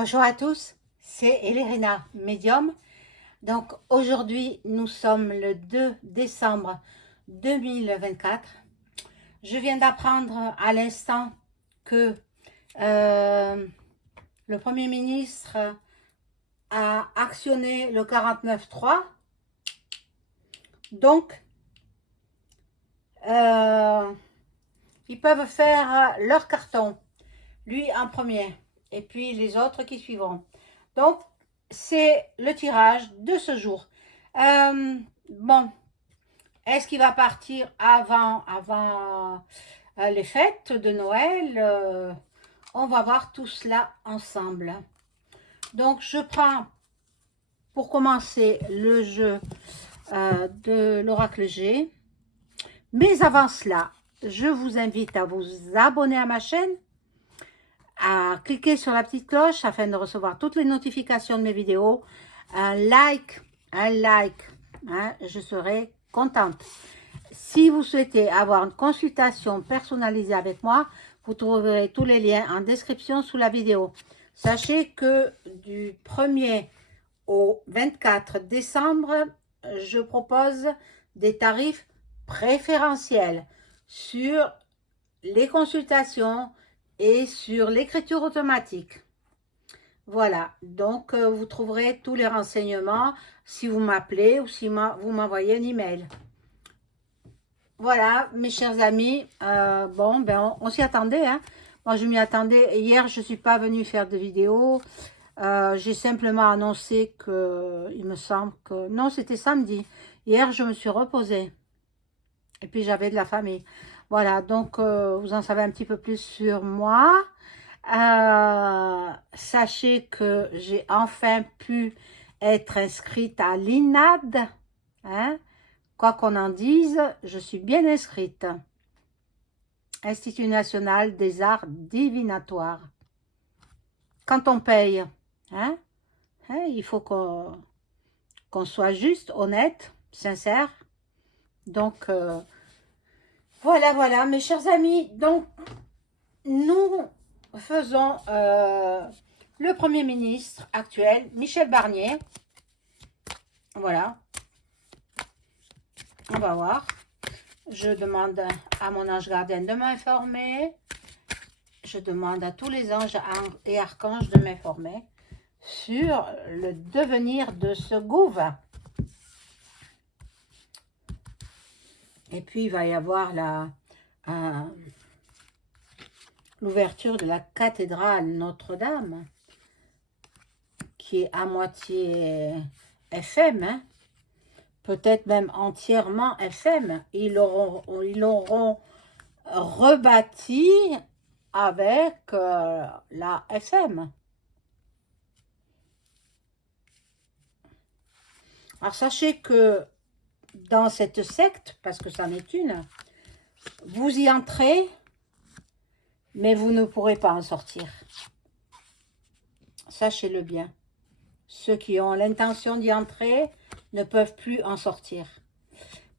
Bonjour à tous, c'est Elérina, médium. Donc aujourd'hui, nous sommes le 2 décembre 2024. Je viens d'apprendre à l'instant que le Premier ministre a actionné le 49.3. Donc, ils peuvent faire leur carton, lui en premier, et puis les autres qui suivront. Donc, c'est le tirage de ce jour. Bon, est-ce qu'il va partir avant les fêtes de Noël? On va voir tout cela ensemble. Donc, je prends pour commencer le jeu de l'oracle G. Mais avant cela, je vous invite à vous abonner à ma chaîne, à cliquer sur la petite cloche afin de recevoir toutes les notifications de mes vidéos. Un like, hein, je serai contente. Si vous souhaitez avoir une consultation personnalisée avec moi, vous trouverez tous les liens en description sous la vidéo. Sachez que du 1er au 24 décembre, je propose des tarifs préférentiels sur les consultations et sur l'écriture automatique. Voilà, donc vous trouverez tous les renseignements si vous m'appelez ou si vous m'envoyez un email. Voilà, mes chers amis, bon, ben on s'y attendait, hein. Moi, je m'y attendais. Hier, je ne suis pas venue faire de vidéo. J'ai simplement annoncé que, il me semble que... Non, c'était samedi. Hier, je me suis reposée. Et puis, j'avais de la famille. Voilà, donc, vous en savez un petit peu plus sur moi. Sachez que j'ai enfin pu être inscrite à l'INAD. Hein? Quoi qu'on en dise, je suis bien inscrite. Institut national des arts divinatoires. Quand on paye, hein, il faut qu'on soit juste, honnête, sincère. Donc, voilà, mes chers amis. Donc, nous faisons le Premier ministre actuel, Michel Barnier. Voilà. On va voir. Je demande à mon ange gardien de m'informer. Je demande à tous les anges et archanges de m'informer sur le devenir de ce gouvernement. Et puis, il va y avoir l'ouverture de la cathédrale Notre-Dame, qui est à moitié FM, hein, peut-être même entièrement FM. Ils l'auront rebâti avec la FM. Alors, sachez que dans cette secte, parce que c'en est une, vous y entrez, mais vous ne pourrez pas en sortir. Sachez-le bien. Ceux qui ont l'intention d'y entrer ne peuvent plus en sortir.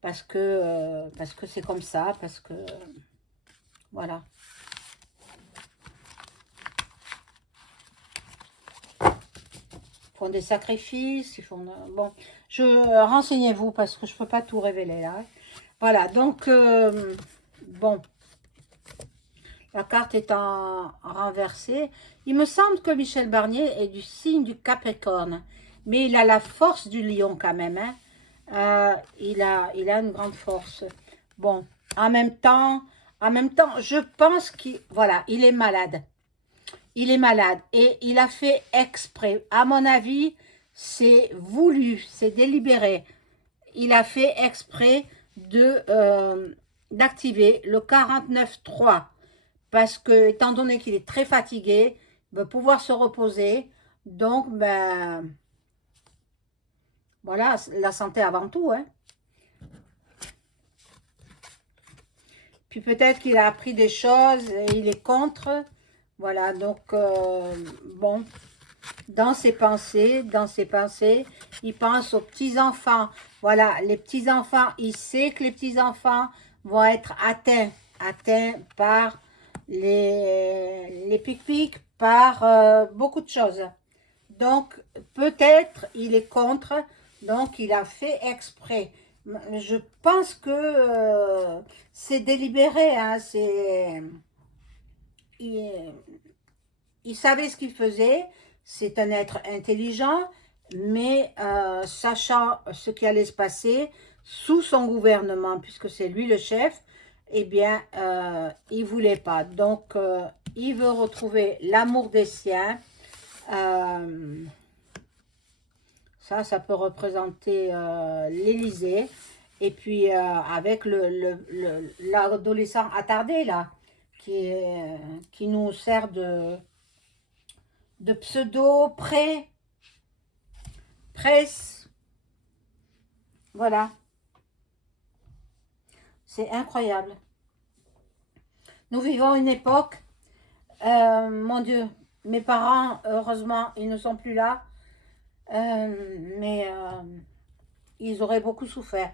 Parce que c'est comme ça, parce que... Voilà. Ils font des sacrifices, ils font... Bon, renseignez-vous parce que je ne peux pas tout révéler là. Voilà, donc, bon... La carte étant renversée, il me semble que Michel Barnier est du signe du Capricorne, mais il a la force du lion quand même. Hein. Il a une grande force. Bon, en même temps, je pense qu'il, voilà, il est malade. Il est malade et il a fait exprès. À mon avis, c'est voulu, c'est délibéré. Il a fait exprès d'activer le 49.3. Parce que, étant donné qu'il est très fatigué, il va pouvoir se reposer. Donc, ben, voilà, la santé avant tout. Hein. Puis peut-être qu'il a appris des choses et il est contre. Voilà, donc, bon, dans ses pensées, il pense aux petits-enfants. Voilà, les petits-enfants, il sait que les petits-enfants vont être atteints par les pic-pics, par beaucoup de choses. Donc, peut-être il est contre, donc il a fait exprès. Je pense que c'est délibéré, hein, il, il savait ce qu'il faisait, c'est un être intelligent, mais sachant ce qui allait se passer sous son gouvernement, puisque c'est lui le chef, eh bien, il ne voulait pas. Donc, il veut retrouver l'amour des siens. Euh, ça peut représenter l'Élysée. Et puis, avec l'adolescent attardé, là, qui nous sert de presse. Voilà, c'est incroyable. Nous vivons une époque, mon Dieu, mes parents, heureusement, ils ne sont plus là, mais ils auraient beaucoup souffert,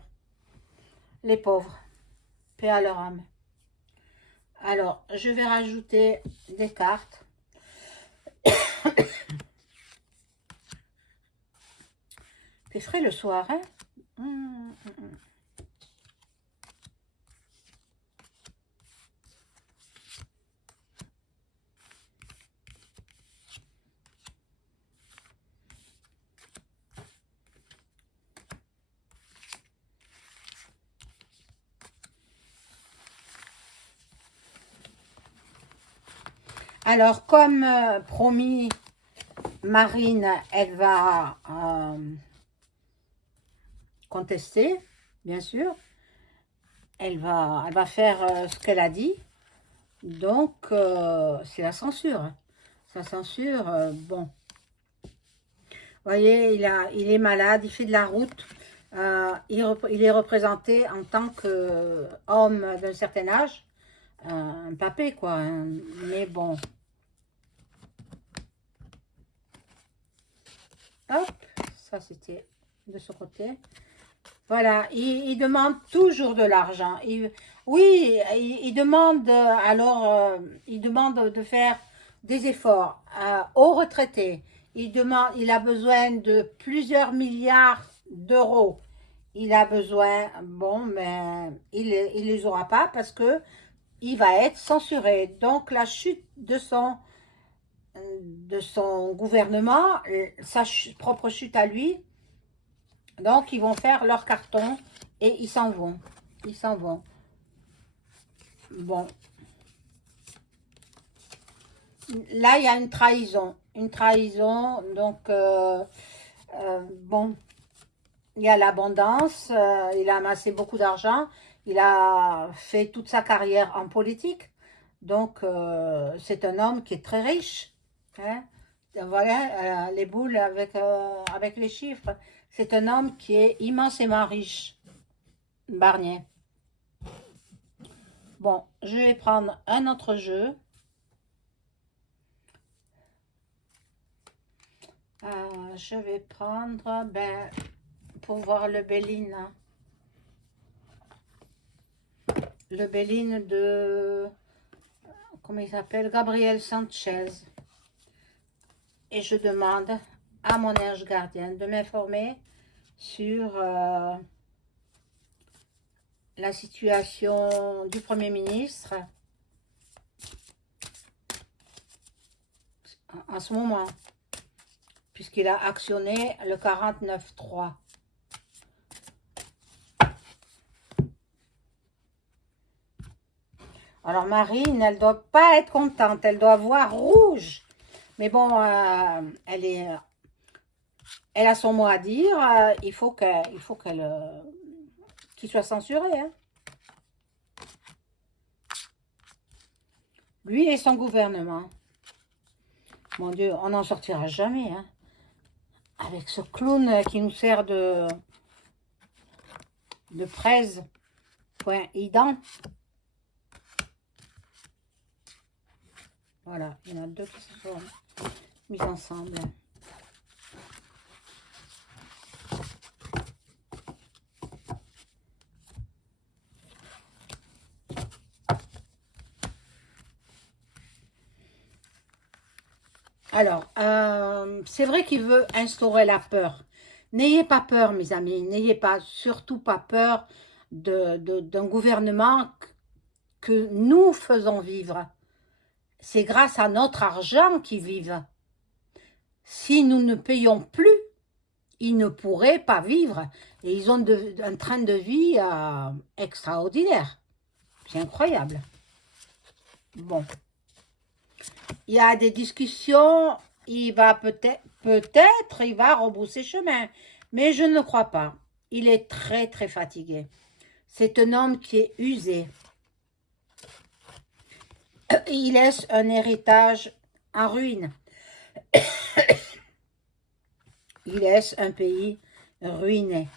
les pauvres, paix à leur âme. Alors, je vais rajouter des cartes. C'est frais le soir, hein? Alors, comme promis, Marine, elle va contester, bien sûr. Elle va faire ce qu'elle a dit. Donc, c'est la censure. Sa censure, bon. Vous voyez, il est malade, il fait de la route. Il est représenté en tant qu'homme d'un certain âge. Un papé, quoi. Hein. Mais bon. Hop, ça c'était de ce côté. Voilà, il demande toujours de l'argent. Oui, il demande alors, il demande de faire des efforts aux retraités. Il a besoin de plusieurs milliards d'euros. Il a besoin, bon, mais il les aura pas parce que il va être censuré. Donc la chute de son gouvernement, sa propre chute à lui. Donc, ils vont faire leur carton et ils s'en vont. Ils s'en vont. Bon. Là, il y a une trahison. Une trahison. Donc, bon, il y a l'abondance. Il a amassé beaucoup d'argent. Il a fait toute sa carrière en politique. Donc, c'est un homme qui est très riche. Hein. Voilà, les boules avec les chiffres. C'est un homme qui est immensément riche. Barnier. Bon, je vais prendre un autre jeu. Je vais prendre, ben, pour voir le Béline. Le Béline de, comment il s'appelle? Gabriel Sanchez. Et je demande à mon ange gardien de m'informer sur la situation du Premier ministre en ce moment, puisqu'il a actionné le 49.3. Alors Marine, elle doit pas être contente, elle doit voir rouge. Mais bon, elle a son mot à dire. Il faut qu'il soit censuré. Hein. Lui et son gouvernement. Mon Dieu, on n'en sortira jamais. Hein. Avec ce clown qui nous sert de presse. Point ident. Voilà, il y en a deux qui se sont mis ensemble. Alors, c'est vrai qu'il veut instaurer la peur. N'ayez pas peur, mes amis. N'ayez pas, surtout pas peur d'un gouvernement que nous faisons vivre. C'est grâce à notre argent qu'ils vivent. Si nous ne payons plus, ils ne pourraient pas vivre. Et ils ont un train de vie extraordinaire. C'est incroyable. Bon. Il y a des discussions. Il va peut-être, il va rebrousser chemin. Mais je ne le crois pas. Il est très, très fatigué. C'est un homme qui est usé. Il laisse un héritage en ruine. Il laisse un pays ruiné.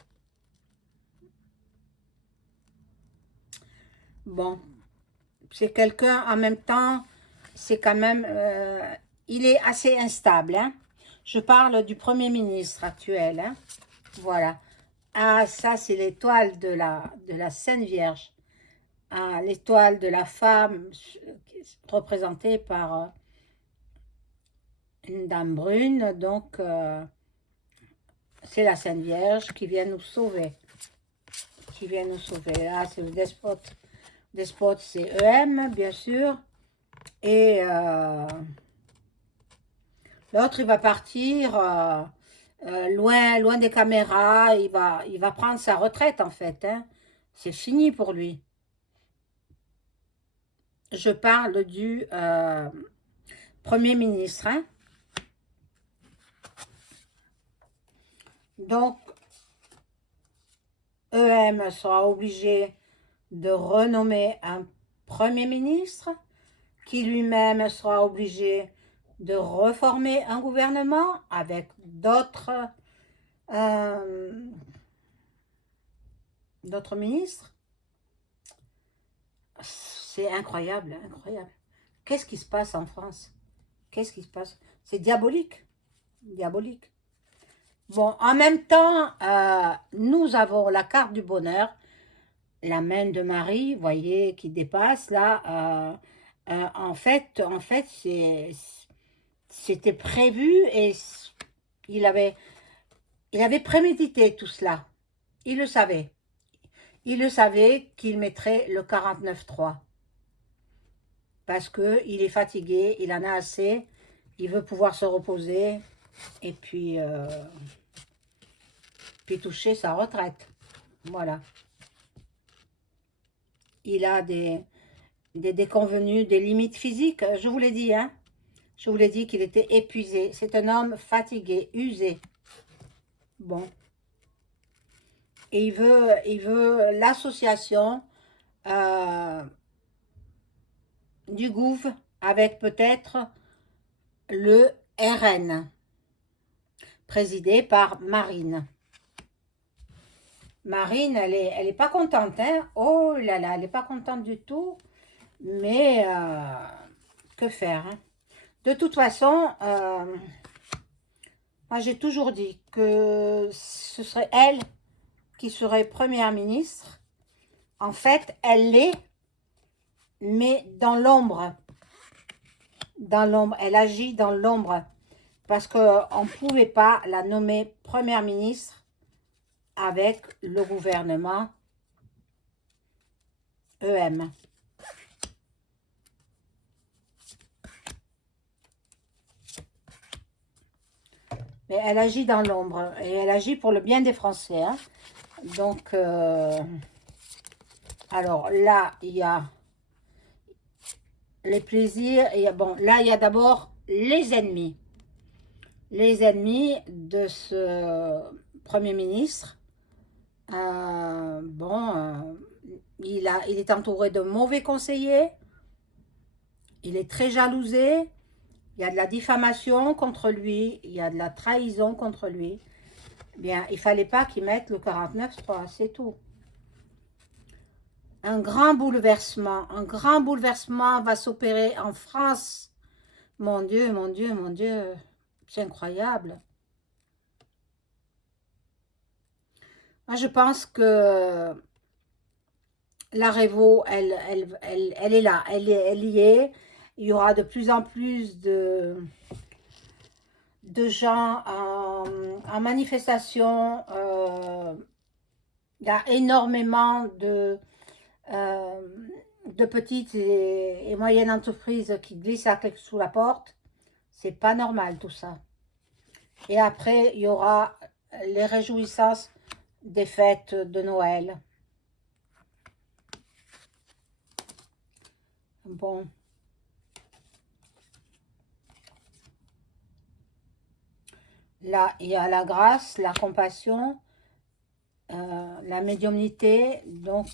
Bon, c'est quelqu'un en même temps, c'est quand même, il est assez instable. Hein? Je parle du Premier ministre actuel. Hein? Voilà. Ah, ça, c'est l'étoile de la Sainte Vierge. Ah, l'étoile de la femme représentée par une dame brune. Donc, c'est la Sainte Vierge qui vient nous sauver. Qui vient nous sauver. Là, c'est le despote. Despote, c'est EM, bien sûr. Et l'autre, il va partir loin des caméras. Il va prendre sa retraite, en fait. Hein. C'est fini pour lui. Je parle du Premier ministre. Hein. Donc, EM sera obligé de renommer un Premier ministre qui lui-même sera obligé de reformer un gouvernement avec d'autres ministres. C'est incroyable, incroyable. Qu'est-ce qui se passe en France? Qu'est-ce qui se passe? C'est diabolique, diabolique. Bon, en même temps, nous avons la carte du bonheur, la main de Marie, vous voyez, qui dépasse là. En fait, c'était prévu et il avait prémédité tout cela. Il le savait. Il le savait qu'il mettrait le 49.3. Parce qu'il est fatigué, il en a assez, il veut pouvoir se reposer et puis toucher sa retraite. Voilà. Il a des déconvenues, des limites physiques, je vous l'ai dit, hein. Je vous l'ai dit qu'il était épuisé. C'est un homme fatigué, usé. Bon. Et il veut l'association du gouv avec peut-être le RN, présidé par Marine. Marine, elle est pas contente, hein. Oh là là, elle n'est pas contente du tout. Mais que faire, hein? De toute façon, moi j'ai toujours dit que ce serait elle qui serait première ministre. En fait, elle l'est, mais dans l'ombre. Dans l'ombre, elle agit dans l'ombre. Parce qu'on ne pouvait pas la nommer première ministre avec le gouvernement EM. Mais elle agit dans l'ombre et elle agit pour le bien des Français. Hein. Donc, alors là, il y a les plaisirs. Et bon, là, il y a d'abord les ennemis. Les ennemis de ce Premier ministre. Il est entouré de mauvais conseillers. Il est très jalousé. Il y a de la diffamation contre lui. Il y a de la trahison contre lui. Bien, il ne fallait pas qu'il mette le 49.3, c'est tout. Un grand bouleversement va s'opérer en France. Mon Dieu, mon Dieu, mon Dieu, c'est incroyable. Moi, je pense que la Révo, elle est là, elle y est. Il y aura de plus en plus de de gens en manifestation. Il y a énormément de petites et moyennes entreprises qui glissent la clé sous la porte. C'est pas normal tout ça. Et après, il y aura les réjouissances des fêtes de Noël. Bon. Là, il y a la grâce, la compassion, la médiumnité, donc,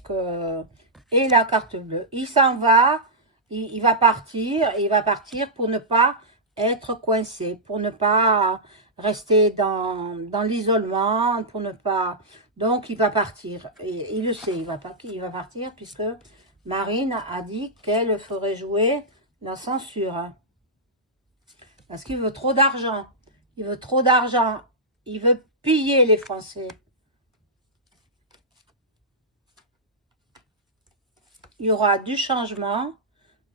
et la carte bleue. Il s'en va, il va partir pour ne pas être coincé, pour ne pas rester dans l'isolement, pour ne pas... Donc, il va partir. Et il le sait, il va partir puisque Marine a dit qu'elle ferait jouer la censure. Parce qu'il veut trop d'argent. Il veut trop d'argent. Il veut piller les Français. Il y aura du changement.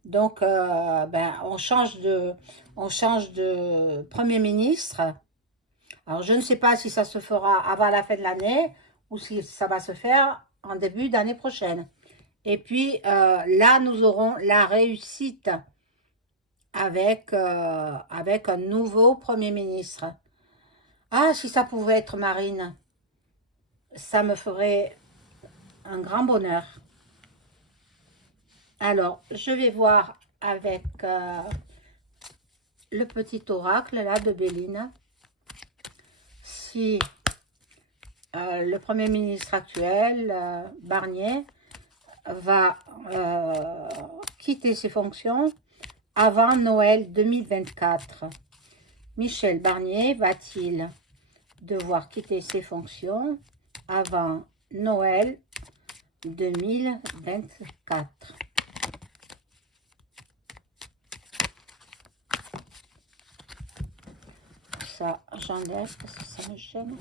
Donc, on change de Premier ministre. Alors, je ne sais pas si ça se fera avant la fin de l'année ou si ça va se faire en début d'année prochaine. Et puis, là, nous aurons la réussite avec un nouveau Premier ministre. Ah, si ça pouvait être Marine, ça me ferait un grand bonheur. Alors, je vais voir avec le petit oracle là de Béline si le Premier ministre actuel, Barnier, va quitter ses fonctions avant Noël 2024. Michel Barnier va-t-il devoir quitter ses fonctions avant Noël 2024? Ça, j'enlève parce que ça me gêne.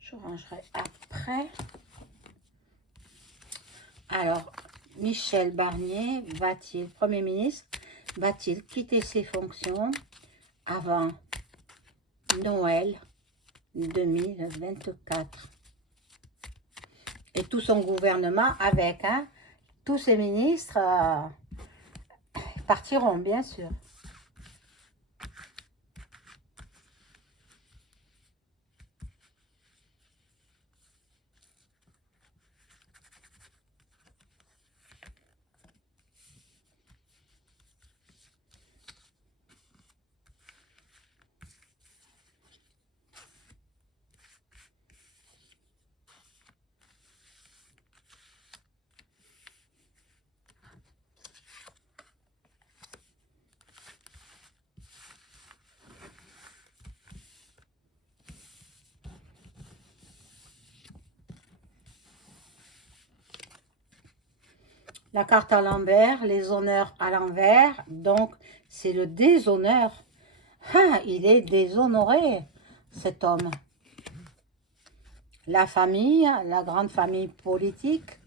Je rangerai après. Alors, Michel Barnier va-t-il, Premier ministre, va-t-il quitter ses fonctions avant Noël 2024? Et tout son gouvernement avec, hein, tous ses ministres partiront, bien sûr. La carte à l'envers, les honneurs à l'envers, donc c'est le déshonneur. Ah, il est déshonoré, cet homme. La famille, la grande famille politique.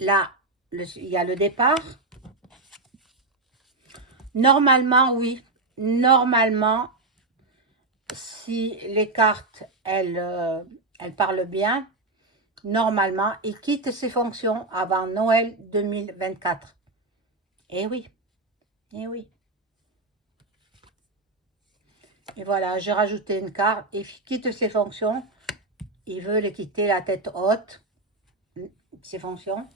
Là, il y a le départ. Normalement, oui. Normalement, si les cartes, elles parlent bien, normalement, il quitte ses fonctions avant Noël 2024. Eh oui, eh oui. Et voilà, j'ai rajouté une carte. Il quitte ses fonctions. Il veut les quitter la tête haute, ses fonctions.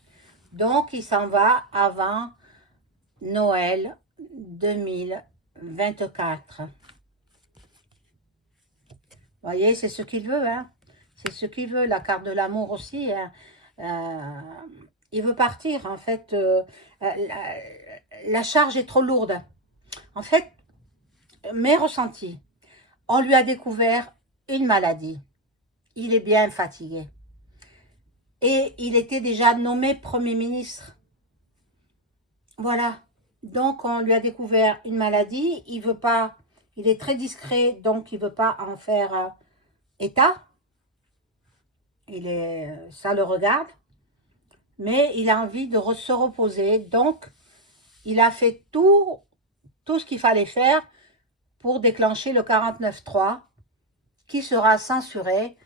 Donc, il s'en va avant Noël 2024. Vous voyez, c'est ce qu'il veut, hein. C'est ce qu'il veut, la carte de l'amour aussi. Hein. Il veut partir, en fait. La charge est trop lourde. En fait, mes ressentis, on lui a découvert une maladie. Il est bien fatigué. Et il était déjà nommé Premier ministre. Voilà. Donc, on lui a découvert une maladie. Il veut pas, il est très discret, donc il veut pas en faire état. ça le regarde, mais il a envie de se reposer. Donc, il a fait tout ce qu'il fallait faire pour déclencher le 49.3 qui sera censuré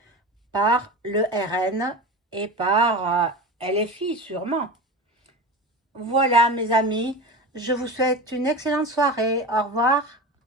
par le RN et par LFI sûrement. Voilà mes amis, je vous souhaite une excellente soirée. Au revoir.